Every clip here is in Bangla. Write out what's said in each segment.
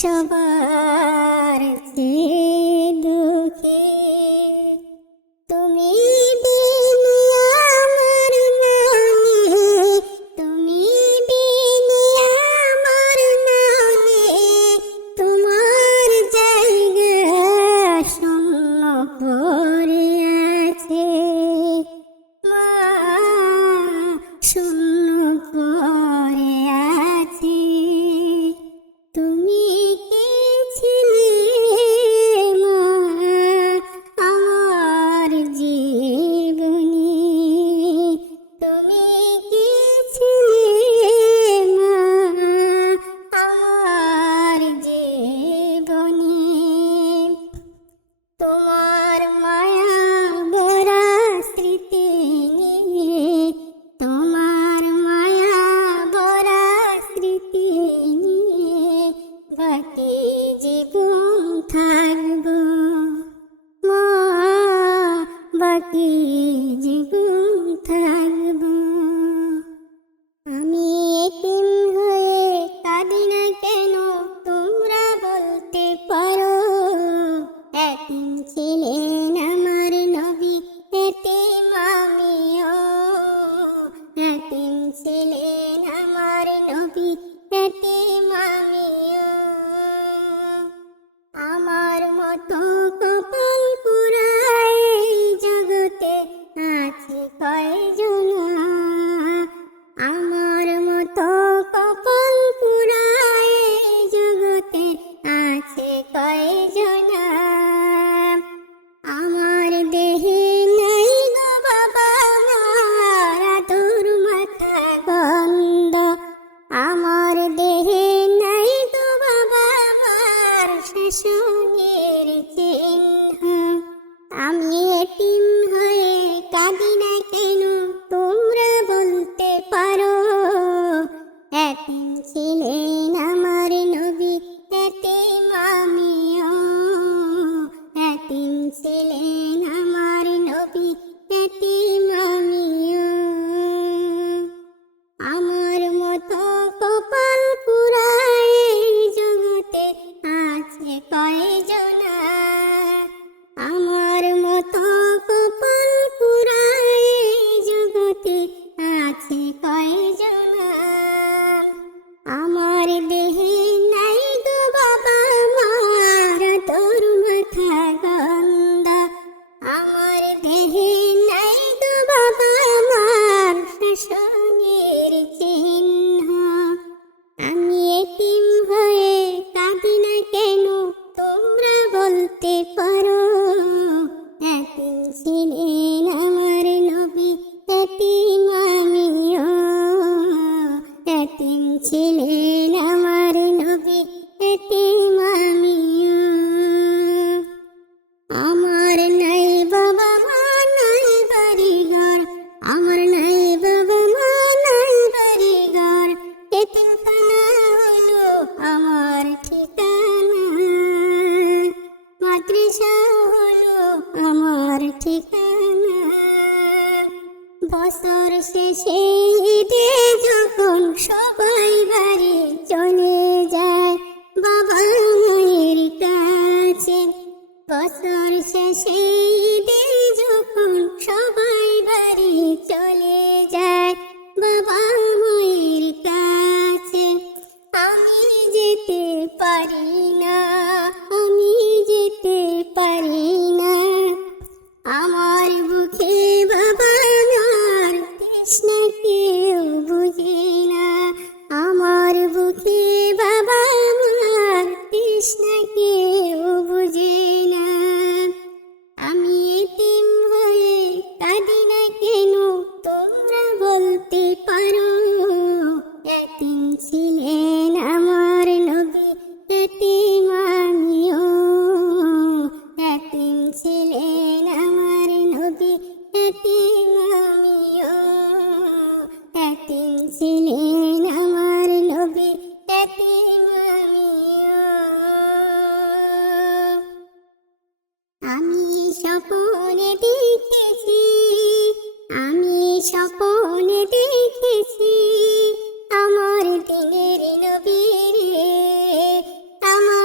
সবার চেয়ে দুঃখী তুমি বিনে আমার নামে, তুমি বিনে আমার নামে, তোমার জায়গা শূন্য পড়ে আছে মা, শূন্য পড়ে আছে। তুমি কে ছিলে মা আমার জীবনে, তুমি কে ছিলে মা আমার জীবনে। তোমার মায়া ভরা স্মৃতি নিয়ে, তোমার মায়া ভরা স্মৃতি নিয়ে বাকি জীবন থাকবো মা, বাকি জীবন থাকবো। আমি এতিম হয়ে কাঁদি না কেন তোমরা বলতে পারো, এতিম ছিলেন আমার নবী, এতিম আমিও, এতিম ছিলেন আমার নবী, এতিম আমিও। আমার মতো কপাল পোড়া এই জগতে আছে কয়জন, আমার মতো কপাল পোড়া এই জগতে আছে কয়জন। আমার দেহে নাই গো বাবা মার আদর মাথা গন্ধ, আমার দেহে নাই গো বাবা মার শাসনের চিহ্ন। আমি এতিম হয়ে কাঁদি না কেন তোমরা বলতে পারো, এতিম ছিলেন আমার নবী, এতিম আমিও, এতিম ছিলেন আমার নবী, এতিম আমিও। আমার মতো কপাল পোড়া এই জগতে আছে কয়জন, আমার মতো কপাল পোড়া এই জগতে আছে কয়জন। আমার দেহে নাই গো বাবা মার তোর মাথা গন্ধ, আমার দেহে নাই গো বাবা মার শাসনের চিহ্ন। আমি এতিম হয়ে কাঁদি না কেন তোমরা বলতে পারো, এতিম ছিলেন আমার নবী, এতিম আমিও, এতিম ছিলেন আমার নবী, এতিম আমিও। আমার নাই বাবা মা নাই বাড়ি ঘর, আমার নাই বাবা মা নাই বাড়ি ঘর, এতিমখানা হলো আমার ঠিকানা, মাদ্রাসা হলো আমার ঠিকানা। বছর শেষে ঈদে যখন সবাই বাড়ি চলে যায় বাবা মায়ের কাছে, বছর শেষে ঈদে যখন সবাই বাড়ি চলে যায় বাবা মায়ের কাছে, আমি যেতে পারি না, আমি যেতে পারি না। আমার বুকে বাবা মার তৃষ্ণা কেউ বুঝে না, আমার বুকে বাবা মার তৃষ্ণা কেউ বুঝে না। আমি এতিম হয়ে কাঁদি না কেন তোমরা বলতে পারো, এতিম ছিলেন আমার নবী, এতিম আমিও, এতিম ছিলেন আমার নবী, এতিম আমিও, এতিম ছিলেন আমার নবী, এতিম আমিও। আমি স্বপ্নে দেখেছি, আমি স্বপ্নে দেখেছি আমার দিনের নবী রে, আমার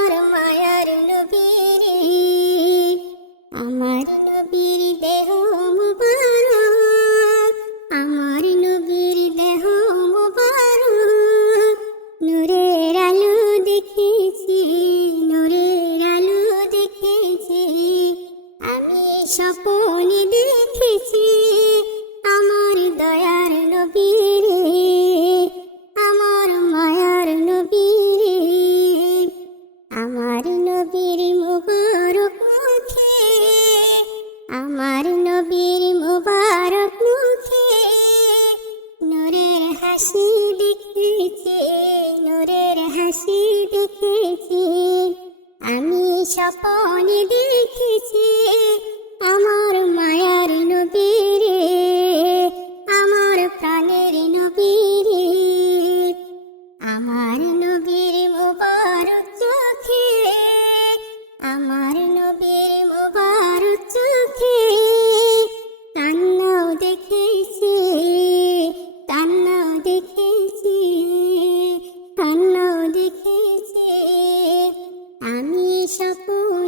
হাসি দেখেছি, নূরের হাসি দেখেছি। আমি স্বপনে দেখেছি আমার মায়ার নবীরে, আমার প্রাণের নবীরে। আমার নবীর মোবারক চোখে, আমার নবীর মোবারক চোখে কান্নাও দেখেছি, কান্নাও দেখেছি, কান্নাও দেখেছি। আমি স্বপন